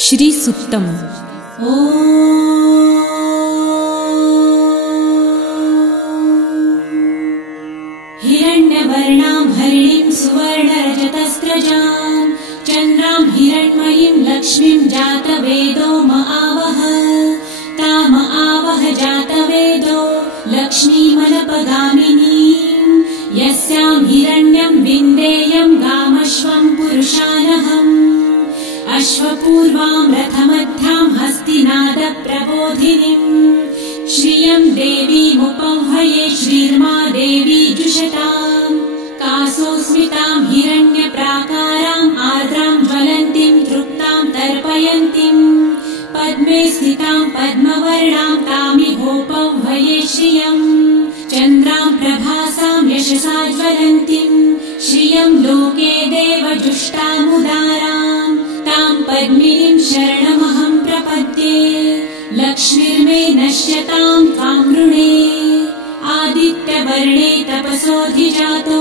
श्रीसूक्तम्। हिरण्यवर्णां हरिणीं सुवर्णरजतस्रजां चन्द्रां हिरण्मयीं लक्ष्मीं जातवेदो आवह ताम आवह जातवेदो लक्ष्मीमनपगामिनीं यस्यां हिरण्यं विन्देयं गामश्वं पुरुषानहम् अश्वपूर्वां रथमध्यां हस्तिनादप्रबोधिनीं श्रियं देवीमुपह्वये श्रीर्मा देवी जुषताम् कासोस्मितां हिरण्यप्राकारां आर्द्रां ज्वलन्तीं तृप्तां तर्पयन्तीं पद्मे स्थितां पद्मवर्णां तामिहोपह्वये श्रियं चन्द्रां प्रभासां यशसा ज्वलन्तीं श्रियं लोके देवजुष्टामुदारां तां पद्मिनीं शरणमहं प्रपद्ये लक्ष्मीर्मे नश्यतां त्वां वृणे आदित्यवर्णे तपसोऽधिजातो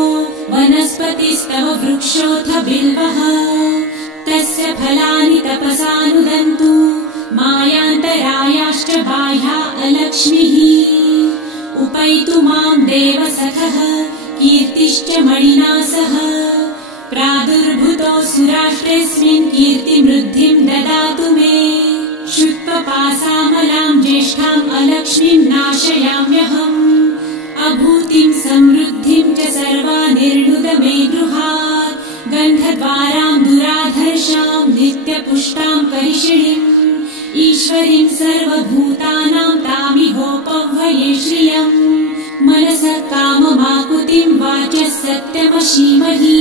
वनस्पतिस्तव वृक्षोऽथ बिल्वः तस्य फलानि तपसानुदन्तु मायान्तरायाश्च बाह्या अलक्ष्मीः उपैतु मां देवसखः कीर्तिश्च मणिना सह प्रादुर्भूतो सुराष्ट्रेऽस्मिन् कीर्तिमृद्धिं ददातु मे शुत्वपासामलां ज्येष्ठाम् अलक्ष्मीं नाशयाम्यहम् अभूतिं समृद्धिं च सर्वानिर्णुद मे गृहात् गन्धद्वारां दुराधर्षां नित्यपुष्टां करिषिणीम् ईश्वरीं सर्वभूतानां तामिहोपह्वये श्रियम् मनसः काममाकुतिं वाचः सत्यमशीमहि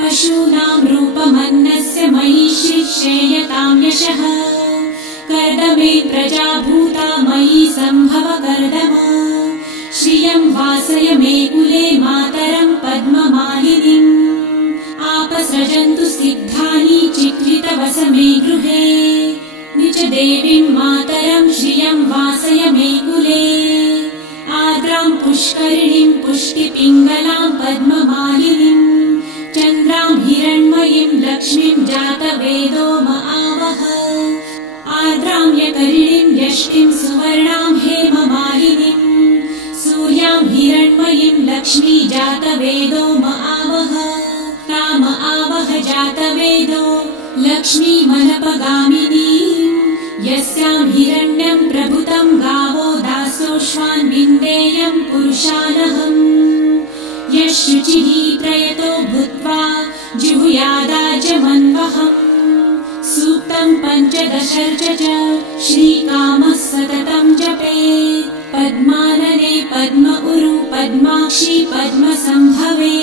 पशूनां रूपमन्नस्य मयि श्रेयतां यशः कर्दमे प्रजाभूता मयि सम्भव कर्दम श्रियं वासय मे कुले मातरं पद्ममालिनीम् आपसृजन्तु सिद्धानि चित्रितवस मे गृहे निज देवीं मातरं श्रियं वासय मे कुले आर्द्रां पुष्करिणीं पुष्टिपिङ्गलां पद्ममालिनीं चन्द्रां हिरण्मयीं लक्ष्मीं जातवेदो आवह आर्द्रां यकरिणीं यष्टिं सुवर्णां हेममालिनीं सूर्यां हिरण्मयीं लक्ष्मी जातवेदो आवह ताम आवह जातवेदो लक्ष्मीमनपगामिनीं यस्यां हिरण्यं प्रभुतं गावो दासोऽश्वान् विन्देयं पुरुषानहम् यः शुचिः प्रयतो भूत्वा जिहुयादाजमन्वहम् सूक्तं पञ्चदशर्च च श्रीकामः सततं जपेत् पद्मानने पद्म उरु पद्माक्षी पद्मसम्भवे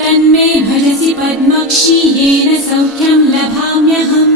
तन्मे भजसि पद्मक्षी येन सौख्यं लभाम्यहम्